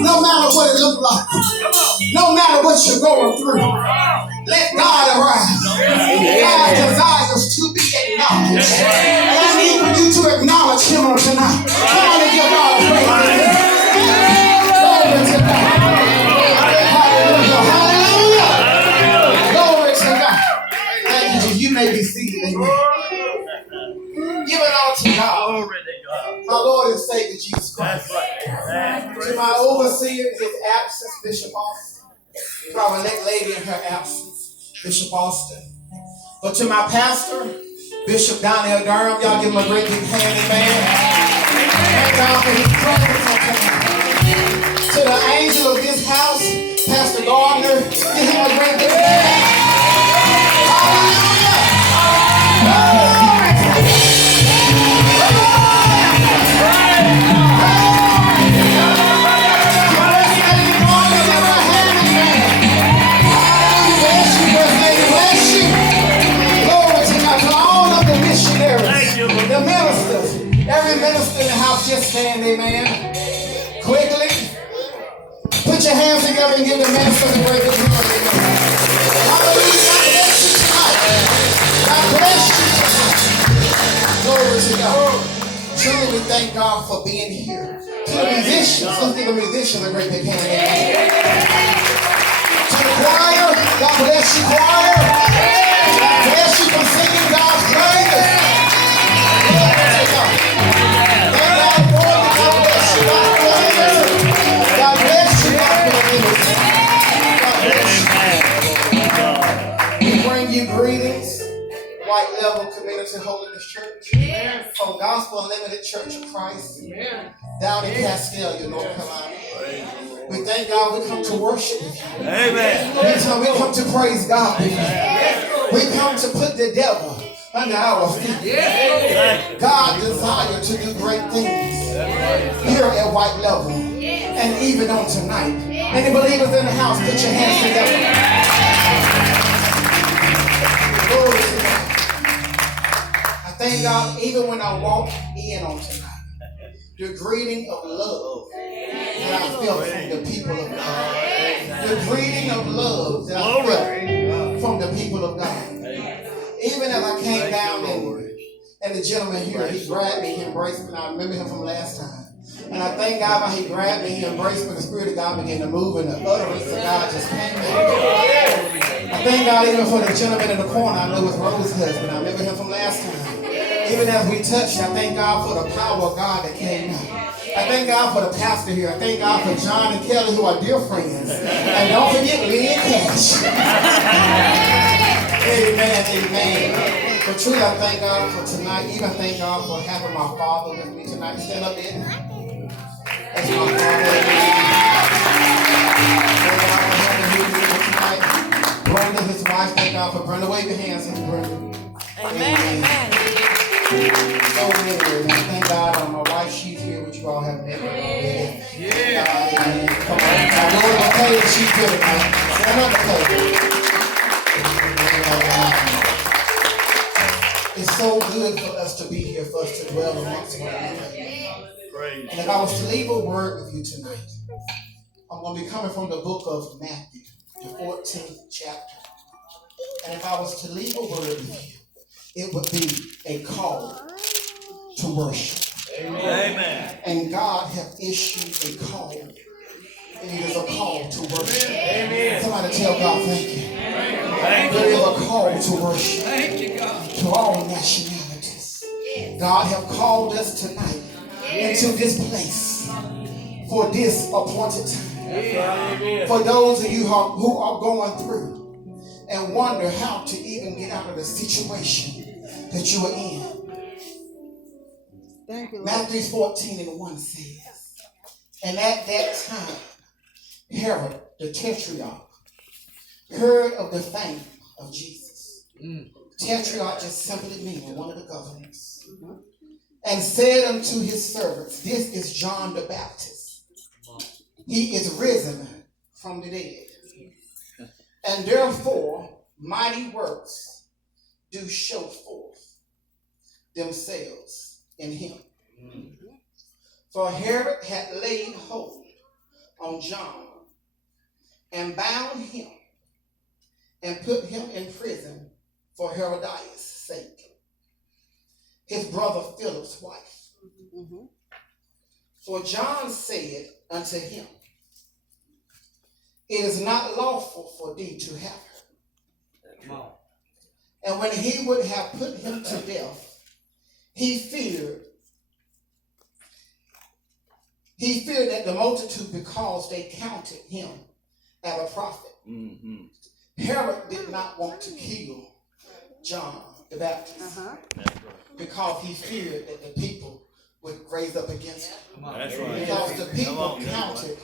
No matter what it looks like. No matter what you're going through. Let God arise. God desires to be acknowledged. And I need for you to acknowledge Him on tonight. Come on and give God a praise. Glory to God. Hallelujah. Hallelujah. Glory to God. Thank you. You may be seated. Amen. Give it all to God. My Lord and Savior Jesus Christ. To my overseer, his absence, Bishop Alston. To our elect lady in her absence, Bishop Alston. But to my pastor, Bishop Donnell, Durham, y'all give him a great big hand, amen. Thank God for his presence on tonight. To the angel of this house, Pastor Gardner, give him a great big hand. Hallelujah. The ministers, every minister in the house, just stand, amen. Quickly, put your hands together and give the ministers a great big hand, amen. Hallelujah, God bless you tonight. God bless you tonight. Glory to God. Truly, we thank God for being here. To the musicians, let's give the musicians a great big hand, amen. To the choir, God bless you, choir. God bless you for singing God's praises. Greetings, White Level Community Holiness Church, from Gospel Unlimited Church of Christ, down in Castelia, North Carolina. We thank God we come to worship with you. Amen. We come to praise God with you. We come to put the devil under our feet. God desires to do great things here at White Level and even on tonight. Any believers in the house, put your hands together. I thank God even when I walk in on tonight, the greeting of love that I felt from the people of God. The greeting of love that I felt from the people of God. Even as I came down and the gentleman here, he grabbed me, he embraced me. I remember him from last time. And I thank God when he grabbed me, he embraced me, the Spirit of God began to move and the utterance of God just came in. I thank God even for the gentleman in the corner. I know it was Rose's husband. I remember him from last time. Even as we touched, I thank God for the power of God that came out. I thank God for the pastor here. I thank God for John and Kelly, who are dear friends. And don't forget Lee and Cash. Amen, amen. But truly, I thank God for tonight. Even thank God for having my father with me tonight. Stand up there. That's my father. Brenda, his wife, thank God for Brenda. Wave your hands in Brenda. Amen. Amen. So many. Thank God my wife, she's here, which you all have met. Yeah. Come on. I know it's okay if she's good, man. Stand up, okay. It's so good for us to be here, for us to dwell amongst one another. And if I was to leave a word with you tonight, I'm going to be coming from the book of Matthew, the 14th chapter. And if I was to leave a word with you, it would be a call to worship. Amen. And God has issued a call. And it is a call to worship. Amen. Somebody tell God thank you. There is a call to worship. Thank you, God. To all nationalities. God has called us tonight into this place for this appointed time. For those of you who are going through and wonder how to even get out of the situation that you are in. Thank you, Matthew 14:1 says, and at that time, Herod the Tetrarch heard of the fame of Jesus. Tetrarch just simply means one of the governors. And said unto his servants, this is John the Baptist. He is risen from the dead. And therefore, mighty works do show forth themselves in him. For Herod had laid hold on John and bound him and put him in prison for Herodias' sake, his brother Philip's wife. Mm-hmm. For John said unto him, it is not lawful for thee to have her. And when he would have put him to death, he feared that the multitude, because they counted him as a prophet. Mm-hmm. Herod did not want to kill John the Baptist because he feared that the people would raise up against him. That's right. Because the people counted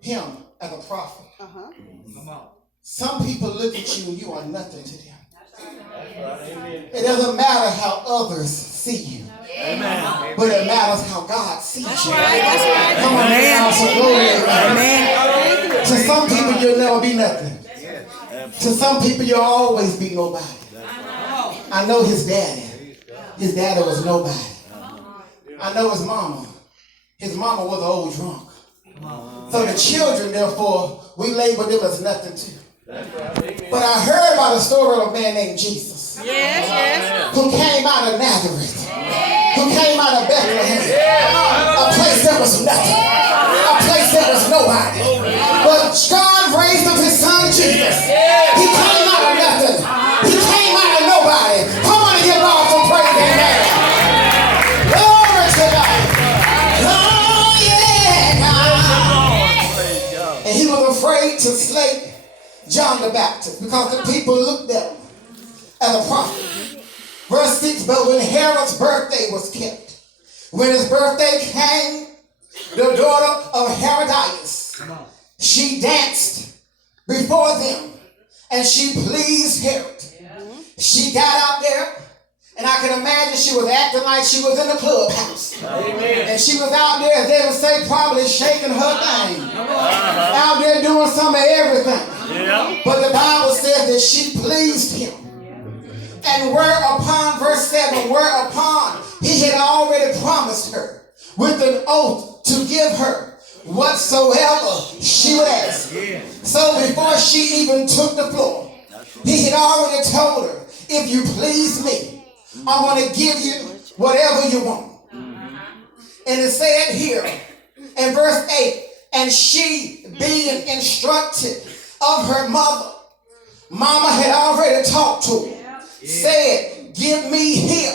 him as a prophet. Some people look at you and you are nothing to them. It doesn't matter how others see you. Amen. But it matters how God sees you. That's right. Come on, man. So glory. Amen. To some people, you'll never be nothing. To some people, you'll always be nobody. I know his daddy. His daddy was nobody. I know his mama. His mama was an old drunk. So the children, therefore, we label them as nothing too. But I heard about a story of a man named Jesus. Who came out of Nazareth. Who came out of Bethlehem. A place that was nothing. A place that was nobody. But God raised up his son Jesus. He came out of nothing. He came out of nobody. Come on and give God some praise and glory. Glory to God. Oh yeah, God. And he was afraid to slay John the Baptist because the people looked at him as a prophet. Verse 6, but when Herod's birthday was kept, when his birthday came, the daughter of Herodias, she danced before them and she pleased Herod. She got out there and I can imagine she was acting like she was in the clubhouse. And she was out there, as they would say, probably shaking her thing. Out there doing some of everything. But the Bible says that she pleased him. And whereupon, verse 7, whereupon he had already promised her with an oath to give her whatsoever she would ask. So before she even took the floor, he had already told her, if you please me, I want to give you whatever you want. And it said here in verse 8, and she being instructed of her mother, mama had already talked to her. Said, give me here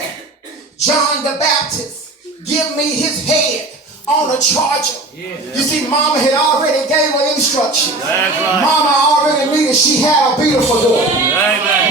John the Baptist. Give me his head on a charger. You see, mama had already gave her instructions. Mama already knew that she had a beautiful daughter.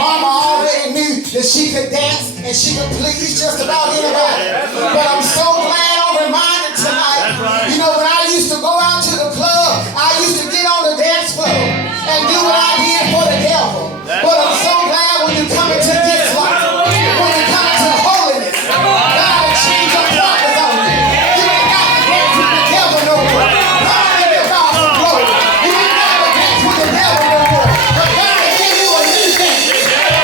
Mama already knew that she could dance and she could please just about anybody. But I'm so glad I'm reminded tonight. You know, when I used to go out to the club, I used to get on the dance floor and do what I did for the devil. But I'm so glad when you come into this life, when you come into holiness, God will change your partners on you. You ain't got to dance with the devil no more. God will give God some glory. You ain't got to dance with the devil no more. But God will give you a new dance.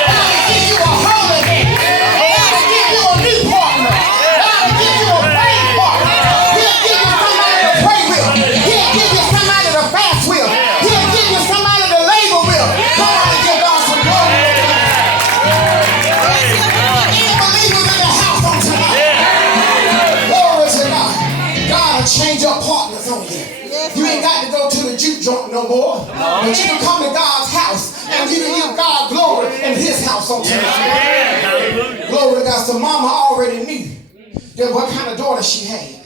God will give you a holy dance. God will give you a new partner. God will give you a praise partner. He'll give you somebody to pray with. He'll give you somebody to fast with. He'll give you somebody to labor with. Come on and give God some glory. Any believers in the house on tonight? Glory to God. God will change your partners on you. You ain't got to go to the juke joint no more. But you can come to God's house and you can give God glory in his house on tonight. Glory to God. So mama already knew that what kind of daughter she had.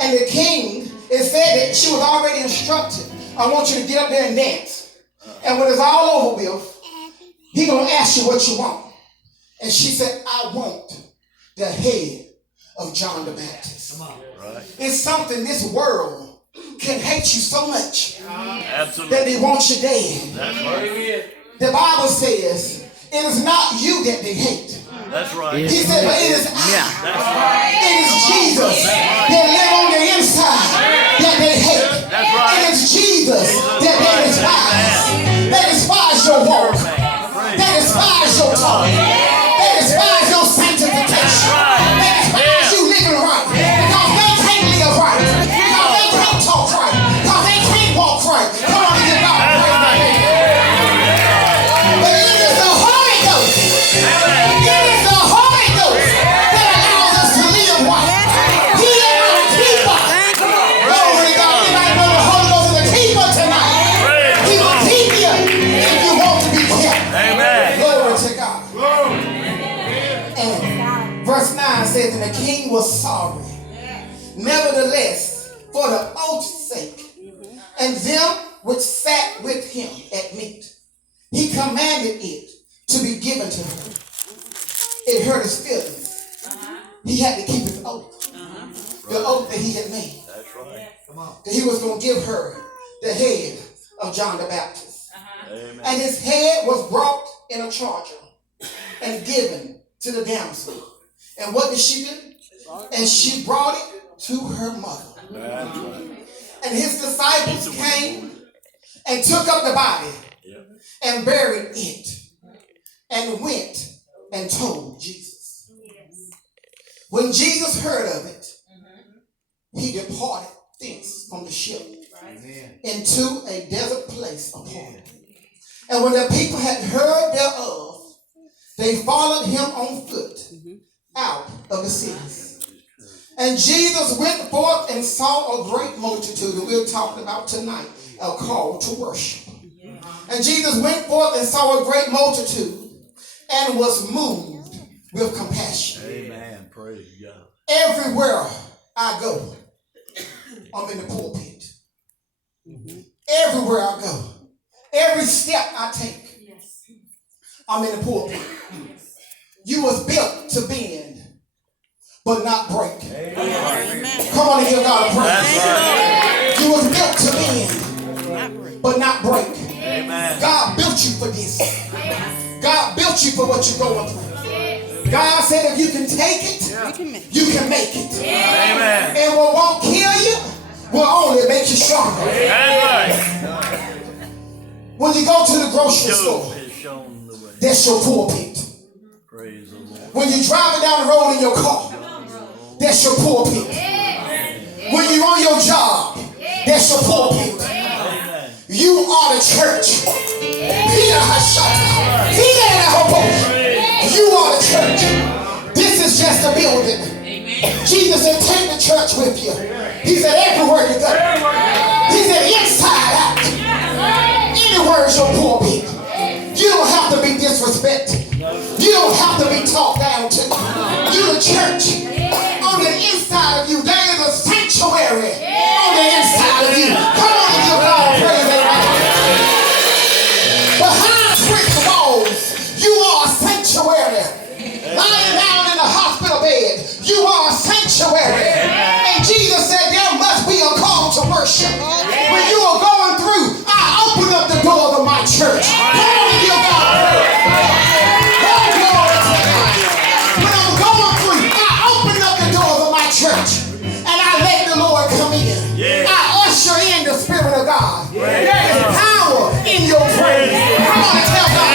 And the king, it said that she was already instructed. I want you to get up there and dance. And when it's all over with, he gonna ask you what you want. And she said, I want the head of John the Baptist. It's something this world can hate you so much that they want you dead. That's right. The Bible says it is not you that they hate. That's right. He said, but it is I. That's right. It is Jesus that live on the inside that they hate. That's right. It is Jesus that they despise. They despise your walk. They despise your talk. They despise your sanctification. They despise you living right. Because they can't live right. Because they can't talk right. Because they can't which sat with him at meat. He commanded it to be given to her. It hurt his feelings. He had to keep his oath. The oath that he had made. That's right. Come on. That he was going to give her the head of John the Baptist. Amen. And his head was brought in a charger and given to the damsel. And what did she do? And she brought it to her mother. That's right. And his disciples came and took up the body and buried it and went and told Jesus. When Jesus heard of it, he departed thence from the ship into a desert place apart. And when the people had heard thereof, they followed him on foot out of the cities. And Jesus went forth and saw a great multitude, and we're talking about tonight, a call to worship. And Jesus went forth and saw a great multitude and was moved with compassion. Amen. Praise God. Everywhere I go, I'm in the pulpit. Everywhere I go, every step I take, I'm in the pulpit. You was built to bend, but not break. Amen. Come on and give God a praise. Right. You was built to bend, but not break. Amen. God built you for this. God built you for what you're going through. God said if you can take it, you can make it. Amen. And what won't kill you will only make you stronger. Right. When you go to the grocery store, that's your pulpit. Praise the Lord. When you're driving down the road in your car, that's your pulpit. When you're on your job, that's your pulpit. You are the church. You are the church. This is just a building. Jesus said, take the church with you. He said, everywhere you go. He said, inside out. Anywhere is your pulpit. You don't have to be disrespected. You don't have to be talked down to. You the church. On the inside of you, there is a sanctuary. On the inside of you. Come on and give God praise and honor. Behind brick walls, you are a sanctuary. Lying down in the hospital bed, you are a sanctuary. And Jesus said there must be a call to worship. When you are going through, I open up the doors of my church. Come on and give God praise. When I'm going through, I open up the doors of my church and I let the Lord come in. I usher in the Spirit of God. There is power in your praise. Come on and tell God.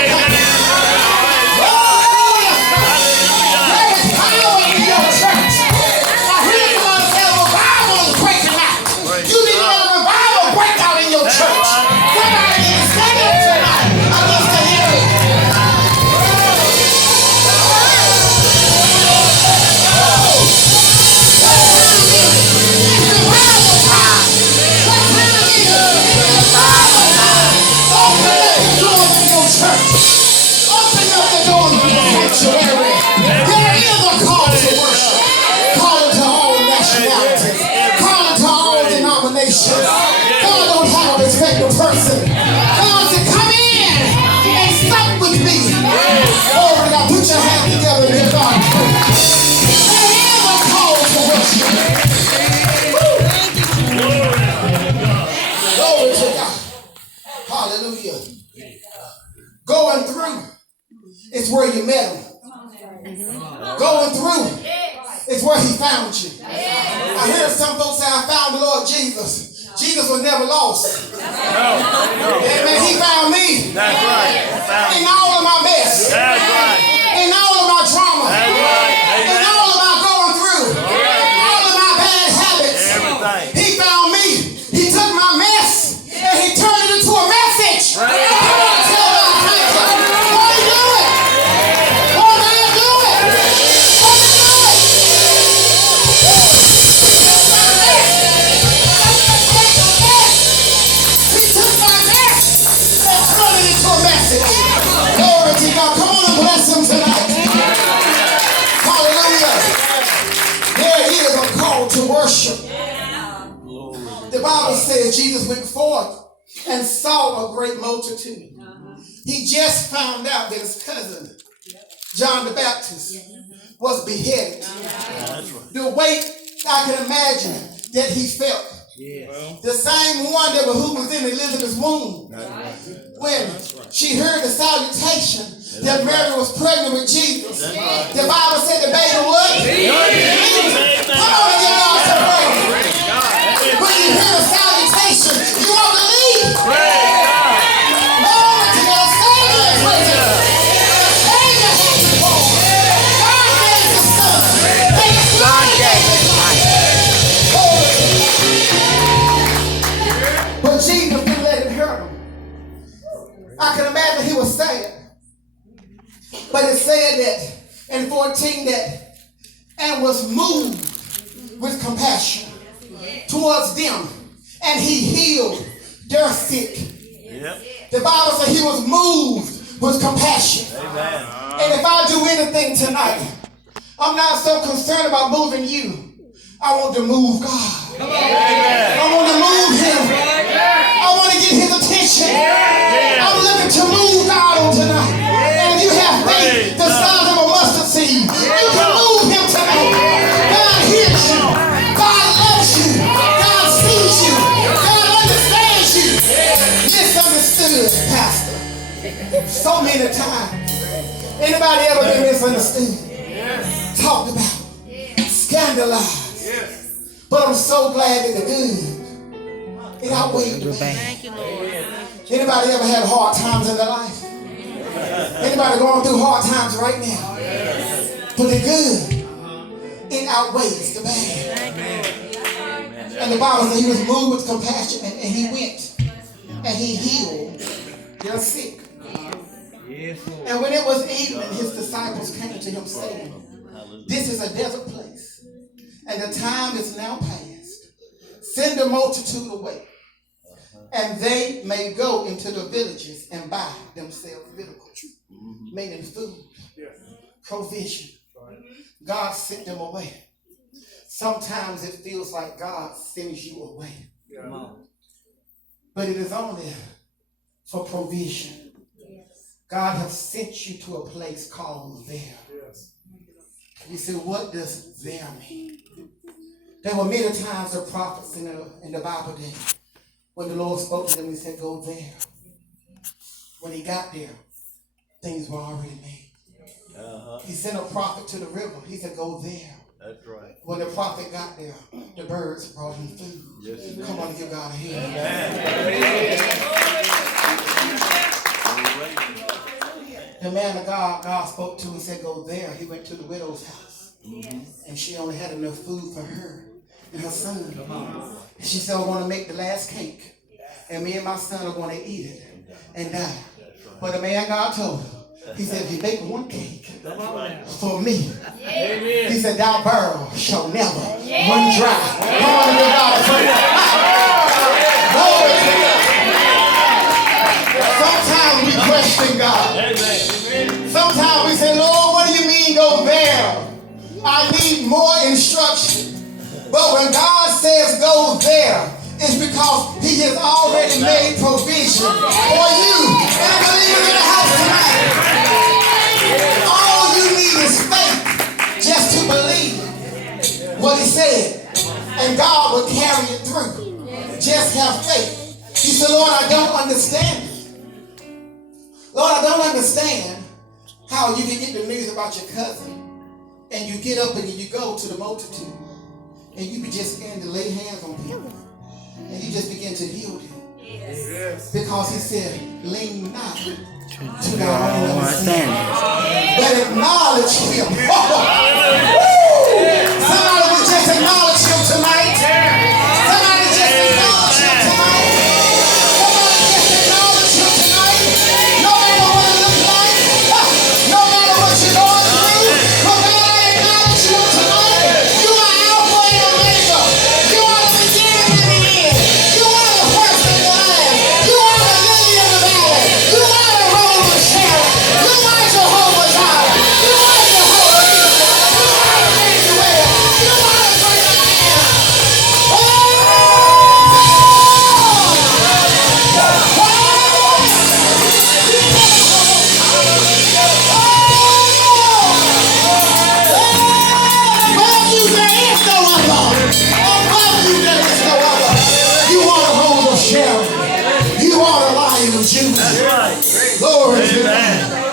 Person. God said, come in and sup with me. Oh, now put your hands together and give God praise. There is a call to worship. Glory to God. Hallelujah. Going through is where you met him. Going through is where he found you. I hear some folks say, I found the Lord Jesus. Jesus was never lost. No. Amen. He found me. That's right. In all of my mess. That's right. In all of my drama. That's right. In all of my going through. All of my bad habits. Everything. He found me. He took my mess and he turned it into a message. Right. Come on, tell God, thank you. Won't he do it? Won't I do it? Won't he do it? Glory to God. Come on and bless him tonight. Hallelujah. There is a call to worship. The Bible says Jesus went forth and saw a great multitude. He just found out that his cousin, John the Baptist, was beheaded. The weight I can imagine that he felt. The same one who was in Elizabeth's womb. When she heard the salutation that Mary was pregnant with Jesus. The Bible said the baby what? Come on and give God some praise. When you hear the salutation, you won't believe. Glory to God. Savior has been born. God raised his son. And his son gave his life. But Jesus didn't let it hurt him. I can imagine he was sad. But it said that in 14 that, and was moved with compassion towards them, and he healed their sick. The Bible says he was moved with compassion. Amen. And if I do anything tonight, I'm not so concerned about moving you. I want to move God. I want to move him. I want to get his attention. I'm looking to move God on tonight. And if you have faith the size of a mustard seed, you can move him tonight. God hears you. God loves you. God sees you. God understands you. Misunderstood, Pastor. So many times. Anybody ever been misunderstood? Talked about. Scandalized. But I'm so glad that the good, it outweighed the bad. Anybody ever had hard times in their life? Anybody going through hard times right now? But the good, it outweighs the bad. And the Bible says he was moved with compassion, and he went and he healed their sick. And when it was evening, his disciples came to him saying, "This is a desert place, and the time is now past. Send the multitude away, and they may go into the villages and buy themselves vehicles," meaning food, provision. God sent them away. Sometimes it feels like God sends you away. But it is only for provision. God has sent you to a place called there. You say, what does there mean? There were many times the prophets in the Bible did. When the Lord spoke to them, he said, go there. When he got there, things were already made. He sent a prophet to the river. He said, go there. That's right. When the prophet got there, the birds brought him food. Yes, come on and give God a hand. The man of God spoke to and said, go there. He went to the widow's house. And she only had enough food for her and her son. She said, I want to make the last cake. And me and my son are going to eat it and die. But the man God told her, he said, if you make one cake for me, he said, thou barrel shall never run dry. Come on and give God a praise. Sometimes we question God. Sometimes we say, Lord, what do you mean go there? I need more instruction. But when God says go there, it's because he has already made provision for you. And I believe you're in the house tonight. All you need is faith just to believe what he said. And God will carry it through. Just have faith. He said, Lord, I don't understand it. Lord, I don't understand how you can get the news about your cousin and you get up and you go to the multitude and you just begin to lay hands on people and you just begin to heal them. Yes. Because he said, lean not to thy own understanding, but acknowledge him. Somebody will just acknowledge him tonight. Somebody just acknowledge him tonight. Somebody just acknowledge him tonight. No matter what it looks like, no matter what you're going through, but God acknowledge you tonight. You are Alpha and Omega. You are the beginning and the end. You are the first and the last. You are the lily of the valley. You are the rose of Sharon. You are Jehovah Jireh. You are Jehovah Nissi. Lion of Judah. That's right. Glory to God.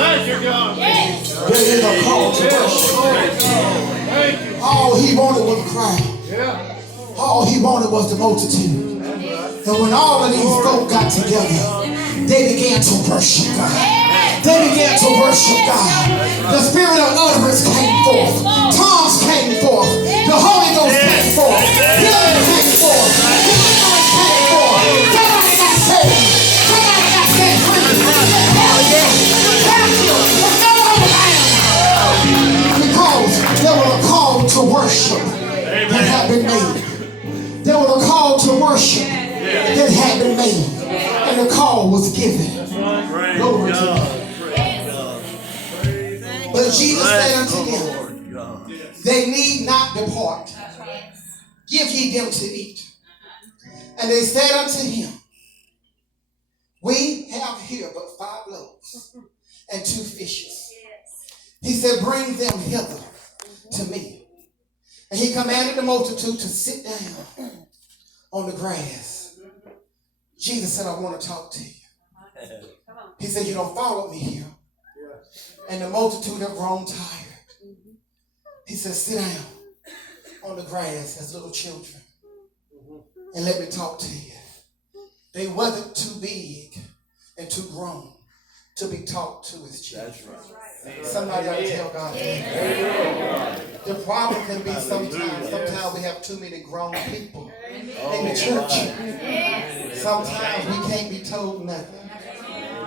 Thank you, God. There is a call to worship. All he wanted was a crowd. All he wanted was the multitude. And when all of these folk got together, they began to worship God. They began to worship God. The spirit of utterance came forth. Tongues came forth. The Holy Ghost came forth. Healing came forth. Deliverance came forth. Somebody got saved. Somebody got set free. Because there was a call to worship that had been made. There was a call to worship that had been made. And the call was given. Glory to God. But Jesus said unto them, they need not depart. Give ye them to eat. And they said unto him, we have here but 5 loaves and 2 fishes. He said, bring them hither to me. And he commanded the multitude to sit down on the grass. Jesus said, I want to talk to you. He said, you don't follow me here. And the multitude have grown tired. He said, sit down on the grass as little children and let me talk to you. They wasn't too big and too grown to be talked to as children. Somebody ought to tell God that. The problem can be sometimes we have too many grown people in the church. Sometimes we can't be told nothing.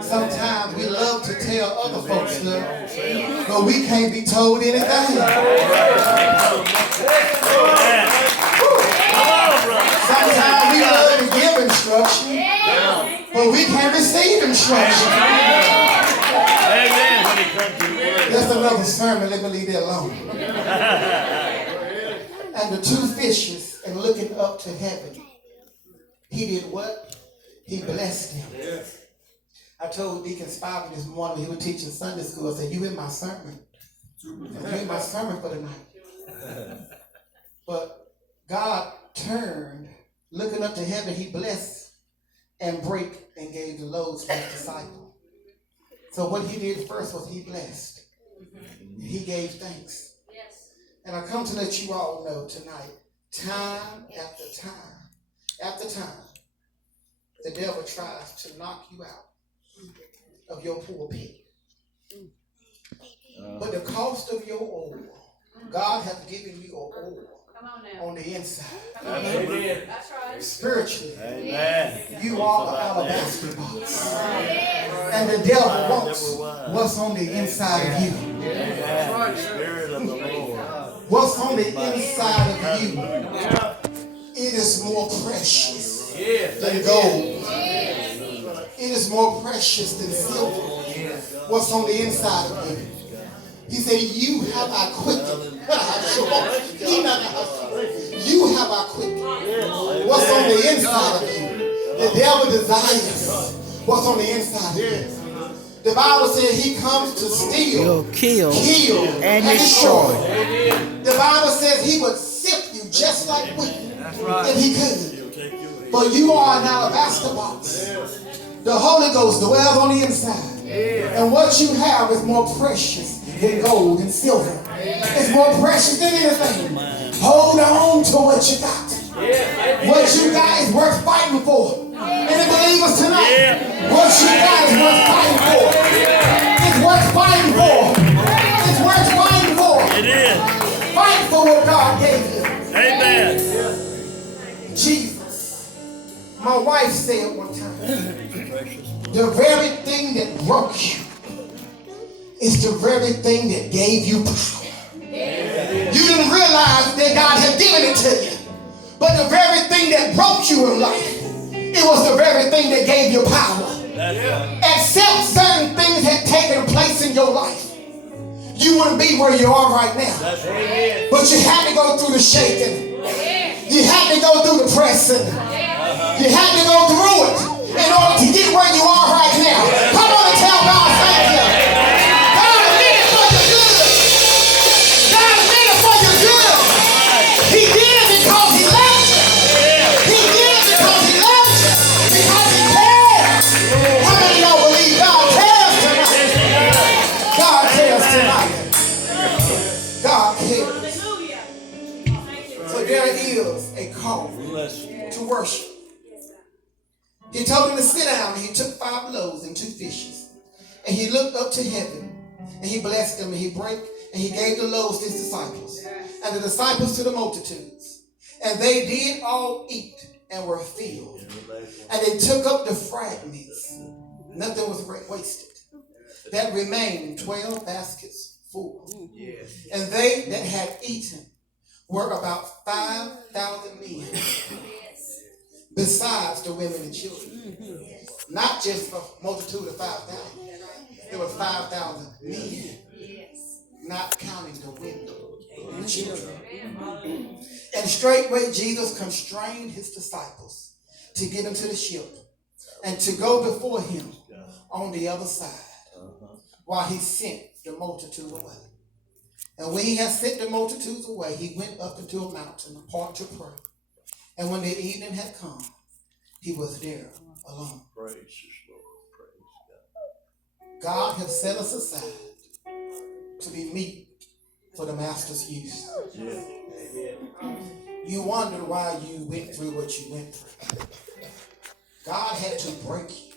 Sometimes we love to tell other folks stuff, but we can't be told anything. Sometimes we love to give instruction, but we can't receive instruction. That's another sermon. Let me leave that alone. And the 2 fishes, and looking up to heaven, he did what? He blessed them. I told Deacon Spivey this morning when he was teaching Sunday school, I said, you in my sermon. You in my sermon for the night. But God turned, looking up to heaven, he blessed and break and gave the loaves to his disciple. So what he did first was he blessed. He gave thanks. And I come to let you all know tonight, time after time, the devil tries to knock you out of your pulpit. But the cost of your oil, God has given you an oil on the inside. Amen. That's right. Spiritually, Amen. you are an alabaster box. And the devil wants what's on the inside of you. Spirit of the Lord. What's on the inside of you, it is more precious than gold. It is more precious than silver. What's on the inside of you? He said, you have I quickened. You have I quickened. What's on the inside of you? The devil desires what's on the inside of you. The Bible said he comes to steal, kill, and destroy. The Bible says he would sift you just like wheat if he could. But you are an alabaster box. The Holy Ghost dwells on the inside. And what you have is more precious than gold and silver. It's more precious than anything. Hold on to what you got. What you got is worth fighting for. Any believers tonight, what you got is worth fighting for. It's worth fighting for. It's worth fighting for. It is. Fight for what God gave you. Amen. Jesus. My wife said one time, the very thing that broke you is the very thing that gave you power. You didn't realize that God had given it to you. But the very thing that broke you in life, it was the very thing that gave you power. Except certain things had taken place in your life, you wouldn't be where you are right now. But you had to go through the shaking. You had to go through the pressing. You had to go through it in order to get where you are right now. Come on and tell God thank you. God did it for your good. God did it for your good. He did it because he loved you. He did it because he loved you. Because he cares. He told him to sit down, and he took 5 loaves and 2 fishes. And he looked up to heaven, and he blessed them, and he broke, and he gave the loaves to his disciples, and the disciples to the multitudes. And they did all eat and were filled. And they took up the fragments. Nothing was wasted. That remained 12 baskets full. And they that had eaten were about 5,000 men. Besides the women and children. Not just a multitude of 5,000. There were 5,000 men. Not counting the women and children. And straightway Jesus constrained his disciples to get into the ship and to go before him on the other side while he sent the multitude away. And when he had sent the multitudes away, he went up into a mountain apart to pray. And when the evening had come, he was there alone. Praise the Lord. Praise God has set us aside to be meat for the master's use. God. Yeah. You wonder why you went through what you went through. God had to break you.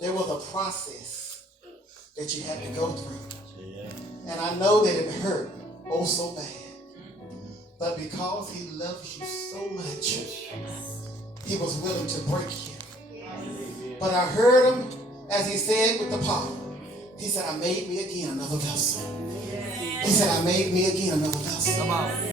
There was a process that you had to go through. Yeah. And I know that it hurt oh so bad. But because he loves you so much, he was willing to break you. But I heard him as he said with the potter. He said, I made me again another vessel. He said, I made me again another vessel. Come on.